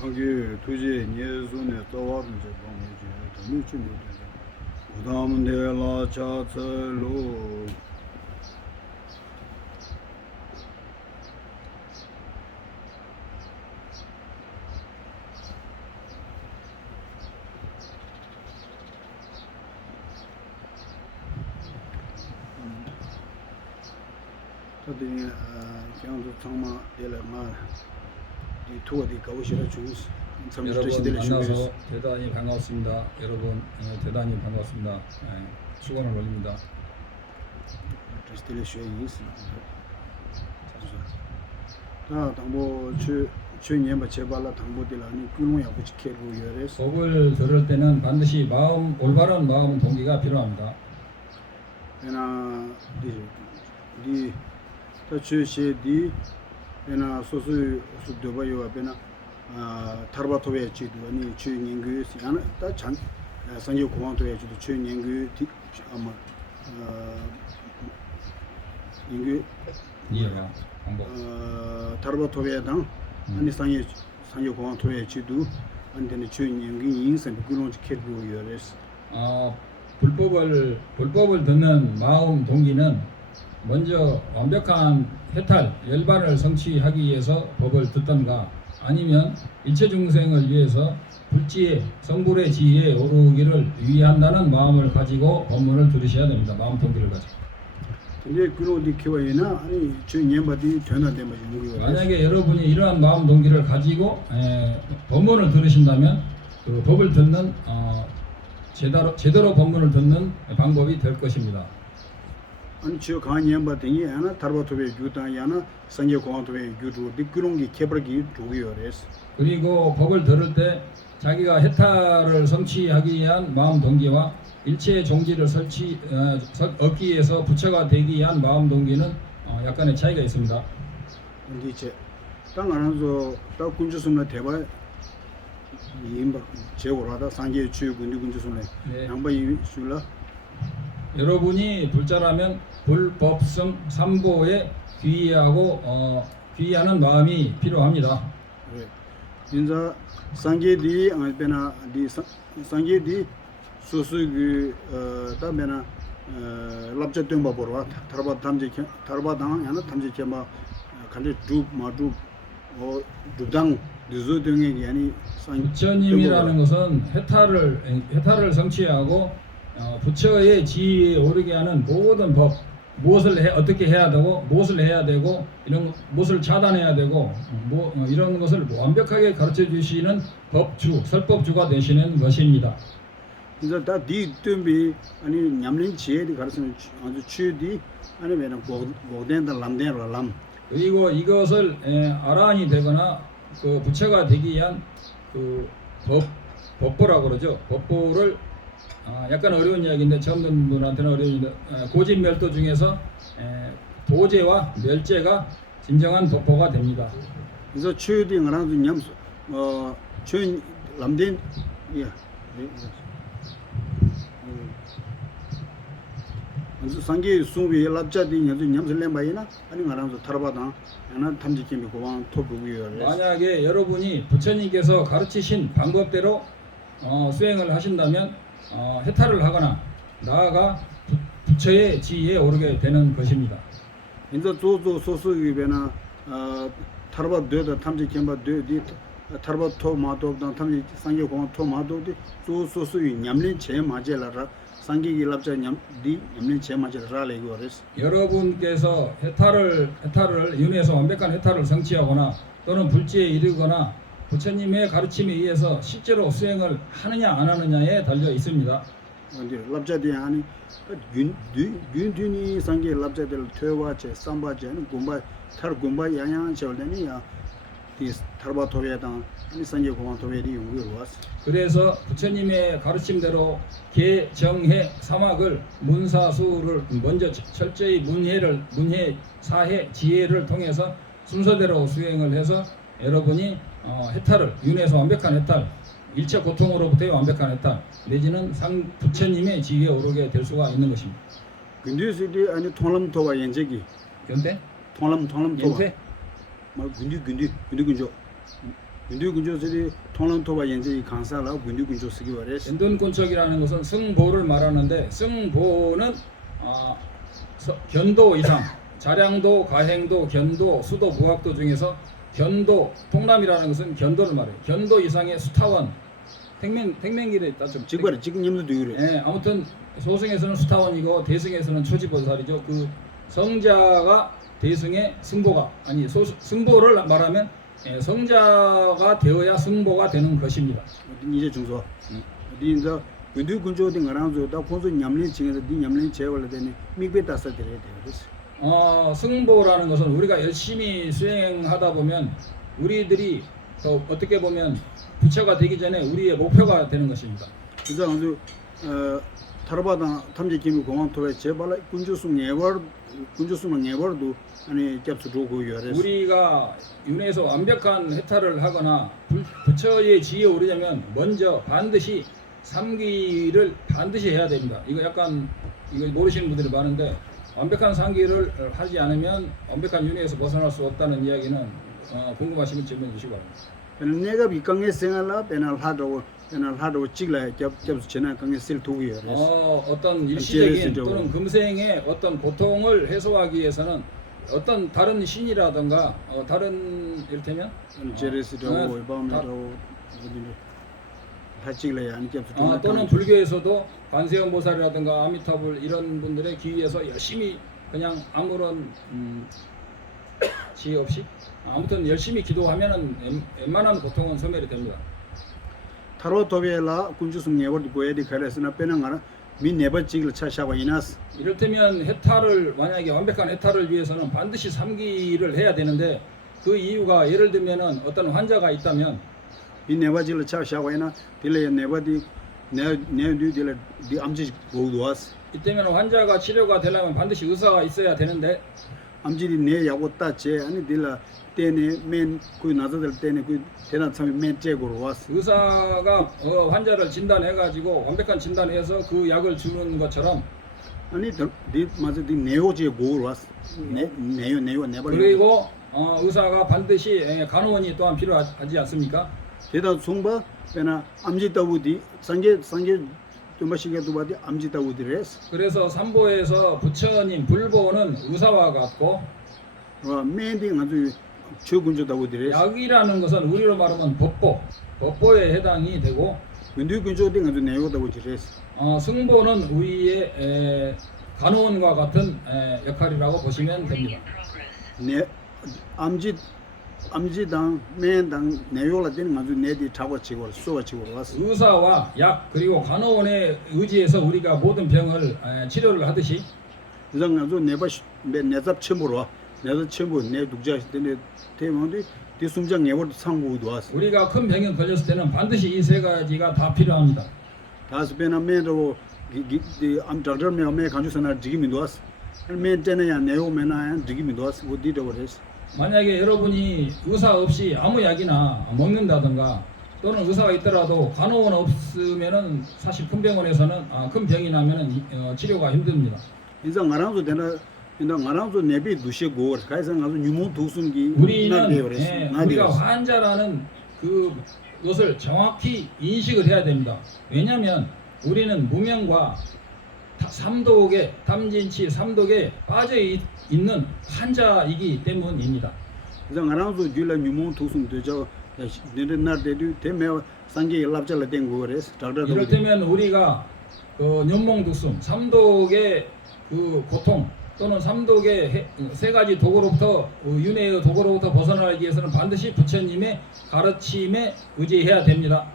거기 도저히 네 손에 떠와든 저 방이지. 너무 좀 못해. 부담은 내라 자철로. 저들이 경도 정말 내려마 이 투어디 가오시라 주스. 여러분 만나서 대단히 반갑습니다. 여러분 대단히 반갑습니다. 축원을 올립니다. 아, 당보 주님의 제발라 당보들라니 꿀모야 부치케고 여레스. 법을 들을 때는 반드시 올바른 마음 동기가 필요합니다. 에나 디 터치시 에나 소수 수도바요 앞에나 타르바토베 지도 아니 주인구 시안 다장 상요 공항도에 지도 주인구 아마 인구 이해가 방법. 타르바토베당 아니 상요 공항도에 지도 안되는 주인구 인생 그런지 캐고 요레스. 불법을 듣는 마음 동기는 먼저 완벽한 해탈, 열반을 성취하기 위해서 법을 듣던가 아니면 일체 중생을 위해서 불지의 성불의 지혜에 오르기를 위한다는 마음을 가지고 법문을 들으셔야 됩니다. 마음 동기를 가지고. 근데 그런 디키와이나 아니 주님바디 되나데 만약에 여러분이 이러한 마음 동기를 가지고 법문을 들으신다면 그 법을 듣는 제대로 법문을 듣는 방법이 될 것입니다. 아니 저 강연바딩이 하나 타르바토베 주다야나 상계 공항도에 주도 디그롱기 케버기 조기요레스. 그리고 법을 들을 때 자기가 해탈을 성취하기 위한 마음 동기와 일체의 종지를 얻기 위해서 부처가 되기 위한 마음 동기는 약간의 차이가 있습니다. 근데 이제 땅 안에서 딱 군주선의 대바 이임바 제오라다 상계 주 군주선의 양바이 술라. 여러분이 불자라면 불법성 삼보에 귀의하는 마음이 필요합니다. 네. 인자 상계디 안베나 디 상계디 소수기 다메나 랍제등바 보러 타르바 탐제당 야나 탐제케마 간데 마두 두당 두조등이 아니 부처님이라는 것은 해탈을 성취하고 부처의 지위에 오르게 하는 모든 법, 어떻게 해야 되고, 무엇을 해야 되고, 무엇을 차단해야 되고, 이런 것을 완벽하게 가르쳐 주시는 법주, 설법주가 되시는 것입니다. 이제 다 디뜸비 아니 냠린 지혜디 가르치는 아주 추디 아니면 고된다 람된라 람. 그리고 이것을 아라한이 되거나 그 부처가 되기 위한 그 법보라고 그러죠. 법보를 약간 어려운 이야기인데 처음 듣는 분한테는 어려운데 고진멸도 중에서 도제와 멸제가 진정한 법보가 됩니다. 그래서 추딩을 냠 추인 람된 예. 상계 수비 랍자디 냠슬렘 바이나 아니 말하면서 타르바다 하나 탐지킴이 고방 토부고요. 만약에 여러분이 부처님께서 가르치신 방법대로 수행을 하신다면 해탈을 하거나 나아가 부처의 지위에 오르게 되는 것입니다. 인자 조조 소소기베나 타르바 되다 탐지킴바 되디 타르바 토마도 탐지 상계 고방 토마도디 조소소이 냠린 제 맞jel라 상기기 랍자 냠린 제 맞jel라 레고레스. 여러분께서 해탈을 윤회에서 완벽한 해탈을 성취하거나 또는 불지에 이르거나 부처님의 가르침에 의해서 실제로 수행을 하느냐 안 하느냐에 달려 있습니다. 랍자디 아니 윤준이 상계 랍자들 퇴와체 삼바제는 곰바 타르 곰바 양양 절대니야 이 타르바토베다 아니 상계 공항토베리 우르 왔어. 그래서 부처님의 가르침대로 계, 정해, 사막을 문사수를 먼저 철저히 문해, 사해, 지혜를 통해서 순서대로 수행을 해서 여러분이 윤회에서 완벽한 해탈, 일체 고통으로부터의 완벽한 해탈 내지는 부처님의 지위에 오르게 될 수가 있는 것입니다. 근데서디 아니 통람토와 연제기 근데 통람토와 연세 말 근데 근저 군주 군주들이 통랑토바 연재 강사라 군주 군주 쓰기 원해서 연돈군척이라는 것은 승보를 말하는데 승보는 견도 이상, 자량도, 가행도, 견도, 수도, 무학도 중에서 견도, 통남이라는 것은 견도를 말해요. 견도 이상의 수타원, 택면길에 따져. 지금 님도 그래. 예, 아무튼 소승에서는 수타원이고 대승에서는 초지보살이죠. 그 성자가 대승의 승보가 아니 승보를 말하면 성자가 되어야 승보가 되는 것입니다. 이제 중소. 어디인가 군주 군주 어디 가라서 다 콘소 냠린 칭에서 니 냠린 제월에 되니 미베 다서 되래 되어. 승보라는 것은 우리가 열심히 수행하다 보면 우리들이 또 어떻게 보면 부처가 되기 전에 우리의 목표가 되는 것입니다. 그래서 아주 타르바다 탐지 김이 공항 토에 제발 군주승 예월도 아니 캡스 두고 요래. 우리가 윤회에서 완벽한 해탈을 하거나 부처의 지위에 오르려면 먼저 반드시 3기를 반드시 해야 됩니다. 이거 약간 이거 모르시는 분들이 많은데 완벽한 3기를 하지 않으면 완벽한 윤회에서 벗어날 수 없다는 이야기는 궁금하시면 질문해 주시기 바랍니다. 내가 비강에 생활라 배날 하도 찍라 캡스 지나 강에 쓸 두고 요래. 어떤 일시적인 또는 금생의 어떤 고통을 해소하기 위해서는 어떤 다른 신이라든가 다른 이를테면 제레스도 이밤에도 하치글래야 아니 캡스 또는 불교에서도 관세음 보살이라든가 아미타불 이런 분들의 기위에서 열심히 그냥 아무런 지혜 없이 아무튼 열심히 기도하면은 웬만한 고통은 소멸이 됩니다. 타로 토베라 군주승 예월도 고에디 카레스나 빼나가라 민 네번 찍을 차샤고 이나스. 이를테면 해탈을 만약에 완벽한 해탈을 위해서는 반드시 3기를 해야 되는데 그 이유가 예를 들면은 어떤 환자가 있다면 민 네번 찍을 차샤고 이나 딜레 네버디 네네디 딜레 디 암지 고도와스. 이때면 환자가 치료가 되려면 반드시 의사가 있어야 되는데 암지디 네 야고 따체 아니 딜라 때네 맨그 나자들 때네 그 대나 참이 맨 제고로 와스. 의사가 환자를 진단해가지고 완벽한 진단해서 그 약을 주는 것처럼 아니 디 맞아 디 네오제 고로 와스. 네요 네버. 그리고 의사가 반드시 간호원이 또한 필요하지 않습니까? 대다 송바 배나 암지 따우디 상계 좀 마시게 두바디 암지 따우디레스. 그래서 삼보에서 부처님 불보는 의사와 같고 맨딩 아주 최군주 따우디레스. 약이라는 것은 우리로 말하면 법보에 해당이 되고 근데 근저딩 아주 네오 따우디레스. 승보는 우리의 간호원과 같은 역할이라고 보시면 됩니다. 네 암지당 맨당 네요라 되는 아주 네디 타고 치고 쏘아 치고 왔어. 의사와 약 그리고 간호원의 의지에서 우리가 모든 병을 치료를 하듯이 그냥 아주 네바 네잡 첨부로 네잡 첨부 네 독자 때문에 대만도 디 숨장 예월 상부도 왔어. 우리가 큰 병에 걸렸을 때는 반드시 이 세 가지가 다 필요합니다. 다스 베나 맨도 암 doctor 메 간주선을 지기민도 왔어. 맨때는 네요 메나 지기민도 왔어. 어디도 그랬어. 만약에 여러분이 의사 없이 아무 약이나 먹는다든가 또는 의사가 있더라도 간호원 없으면은 사실 큰 병원에서는 큰 병이 나면은 치료가 힘듭니다. 인자 nga랑도 되나 인자 nga랑도 네비 두시 고 가이서 아주 유무 두순기 우리가 환자라는 그것을 정확히 인식을 해야 됩니다. 왜냐하면 우리는 무명과 삼독에 탐진치 삼독에 빠져 있는 환자이기 때문입니다. 그래서 nga랑도 줄라 유무 두순 되죠. 네르나데도 테메 상계 랍잘라 된 거레스. 이럴 때면 우리가 그 연몽득숨 삼독의 그 고통 또는 삼독의 세 가지 도구로부터 윤회의 도구로부터 벗어나기 위해서는 반드시 부처님의 가르침에 의지해야 됩니다.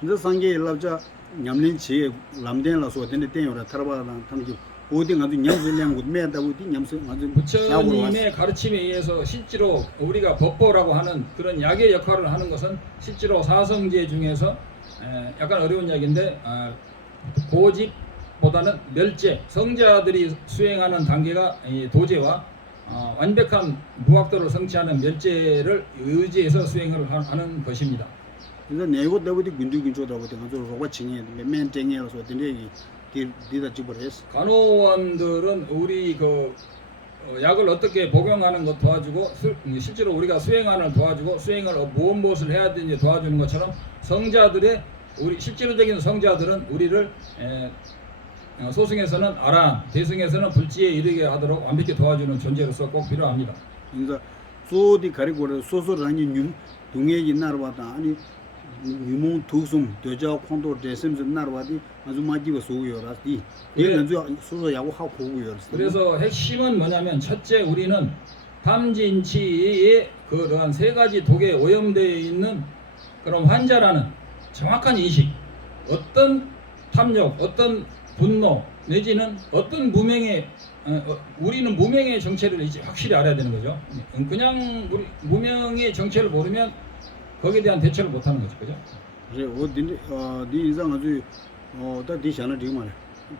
그래서 상계 랍자 냠린치 람덴라서 되는 때요라 타라바랑 탐지 어디 가도 냠슬량 매다 어디 냠슬 아주 부처님의 가르침에 의해서 실제로 우리가 법보라고 하는 그런 약의 역할을 하는 것은 실제로 사성제 중에서 약간 어려운 이야기인데 고집보다는 멸제 성자들이 수행하는 단계가 도제와 완벽한 무학도를 성취하는 멸제를 의지해서 수행을 하는 것입니다. 그래서 내고 때부터 군주군주다고 아주 로가 칭해 맨땡해서 되는 디다 집어레스. 간호원들은 우리 약을 어떻게 복용하는 것 도와주고 실제로 우리가 수행하는 도와주고 수행을 무엇을 해야 되는지 도와주는 것처럼 성자들의 우리 실제로적인 성자들은 우리를 소승에서는 아란, 대승에서는 불지에 이르게 하도록 완벽히 도와주는 존재로서 꼭 필요합니다. 그러니까 소디 가리고 소소라니 뉴 동해이 나르바다 아니 유몽 두숨 되자 콘도 데셈즈 나르바디 아주 마지고 소요라디 얘는 소소 야고 하고 고고요. 그래서 핵심은 뭐냐면 첫째 우리는 탐진치의 그러한 세 가지 독에 오염되어 있는 그런 환자라는 정확한 인식, 어떤 탐욕, 어떤 분노 내지는 어떤 무명의 우리는 무명의 정체를 이제 확실히 알아야 되는 거죠. 그냥 우리 무명의 정체를 모르면 거기에 대한 대처를 못하는 거죠, 그죠? 그래 어디 이상 아주 다 디샤나 지금 말이야.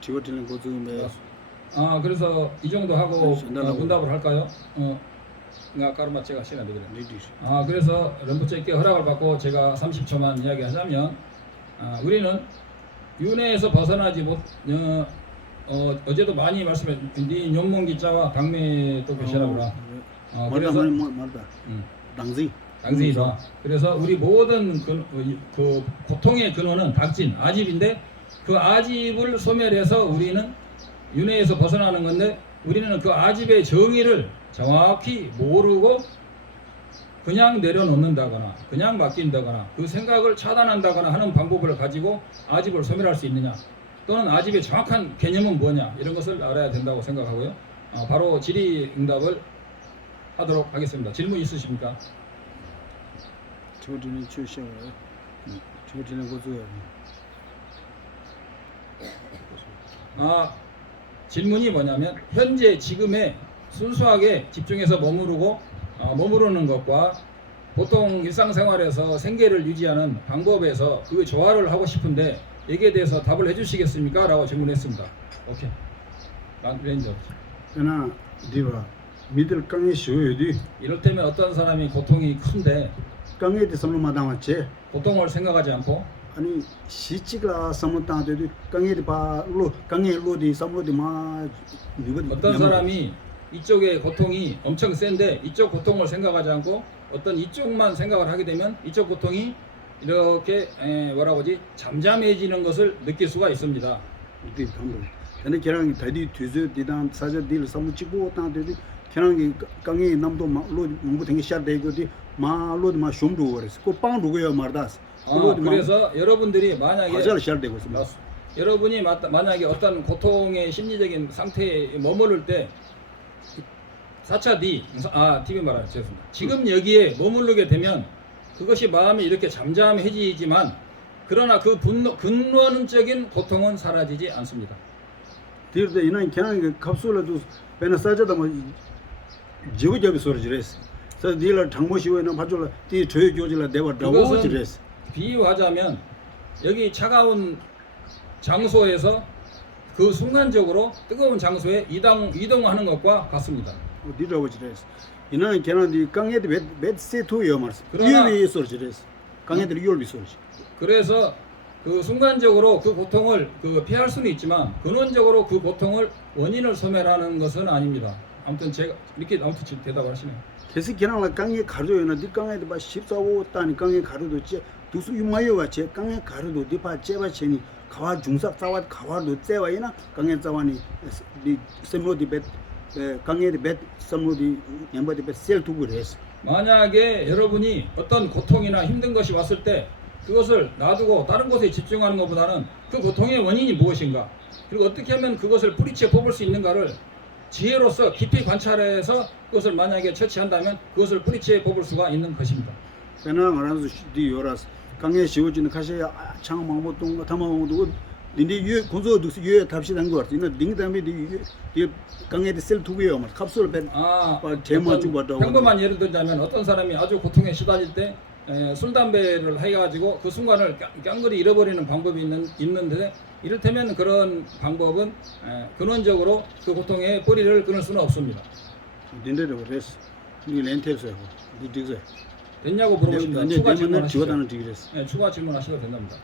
지워지는 거 좀. 그래서 이 정도 하고 문답을 할까요? 아까로 제가 시간 되거든요. 그래서 런부체께 허락을 받고 제가 30초만 이야기하자면 우리는 윤회에서 벗어나지 못 어제도 많이 말씀했는데 네 연몽기자와 당매 또 계시라고라. 그래서 말다. 당지다. 그래서 우리 모든 그 고통의 근원은 닥진 아집인데 그 아집을 소멸해서 우리는 윤회에서 벗어나는 건데 우리는 그 아집의 정의를 정확히 모르고 그냥 내려놓는다거나 그냥 맡긴다거나 그 생각을 차단한다거나 하는 방법을 가지고 아집을 소멸할 수 있느냐 또는 아집의 정확한 개념은 뭐냐 이런 것을 알아야 된다고 생각하고요. 바로 질의응답을 하도록 하겠습니다. 질문 있으십니까? 저기는 출시하고요. 저기는 고소해요. 질문이 뭐냐면 현재 지금의 순수하게 집중해서 머무르는 것과 보통 일상생활에서 생계를 유지하는 방법에서 그 조화를 하고 싶은데 여기에 대해서 답을 해주시겠습니까? 라고 질문했습니다. 오케이. 랜저. 그러나 디바 미들 강에 쉬어야지. 이를테면 어떤 사람이 고통이 큰데 강에 대해서 마다마체 고통을 생각하지 않고 아니 시치가 삼었다는데도 강에 바로 강에 로디 삼로디 마 어떤 사람이 이쪽의 고통이 엄청 센데 이쪽 고통을 생각하지 않고 어떤 이쪽만 생각을 하게 되면 이쪽 고통이 이렇게 잠잠해지는 것을 느낄 수가 있습니다. 근데 걔랑 다디 뒤져 디단 사자 딜 삼치고 땅데디 걔랑 강에 남도 로 뭔가 되게 샤데고디 마로디 마 숑도 버스 고 빵루고요 말다스. 그래서 여러분들이 만약에 여러분이 만약에 어떤 고통의 심리적인 상태에 머무를 때 4차 D, TV 말하는 죄송합니다. 지금 여기에 머무르게 되면 그것이 마음이 이렇게 잠잠해지지만 그러나 그 근원적인 고통은 사라지지 않습니다. 뒤로 이난 그냥 갑술라도 배나 싸자다 뭐 지구접이 소리지레스. 그래서 딜을 장모시오에는 봐줄라 뒤 조여 조질라 내가 나오지레스. 비유하자면 여기 차가운 장소에서 그 순간적으로 뜨거운 장소에 이동하는 것과 같습니다. 디라고지레스. 이나는 걔는 강에도 몇 세토요 말스. 그러나 유비 소리지레스. 강에도 유비 소리지. 그래서 그 순간적으로 그 고통을 피할 수는 있지만 근원적으로 그 고통을 원인을 소멸하는 것은 아닙니다. 아무튼 제가 이렇게 아무튼 대답을 하시네요. 그래서 걔는 강에 가르도요나 디 강에도 봐 14호 단이 강에 가르도 제 두수 유마요가 제 강에 가르도 디파 제바체니 가와 중삭 자와 가와도 제와이나 강에 자와니 디 셈로디 벳 강에디 벳 셈로디 냠바디 벳 셀투그레스. 만약에 여러분이 어떤 고통이나 힘든 것이 왔을 때 그것을 놔두고 다른 것에 집중하는 것보다는 그 고통의 원인이 무엇인가 그리고 어떻게 하면 그것을 뿌리채 뽑을 수 있는가를 지혜로서 깊이 관찰해서 그것을 만약에 처치한다면 그것을 뿌리채 뽑을 수가 있는 것입니다. 그러나 말하면서 디 요라스 강에 쉬어지는 가시야 창망모동 타마모도 닌디 유 고조도 유 답시한 거 같아. 이나 딩담이 디 강에디 셀투고요 말 캡슐 벤 제모 좀 봐도 평범한 예를 들자면 어떤 사람이 아주 고통에 시달릴 때 술 담배를 해가지고 그 순간을 깡그리 잃어버리는 방법이 있는데 이를테면 그런 방법은 근원적으로 그 고통의 뿌리를 끊을 수는 없습니다. 닌데도 그랬어. 이 렌테스요. 디 디제. 됐냐고 물어보십니다. 추가 질문하시죠. 네, 추가 질문하셔도 된답니다.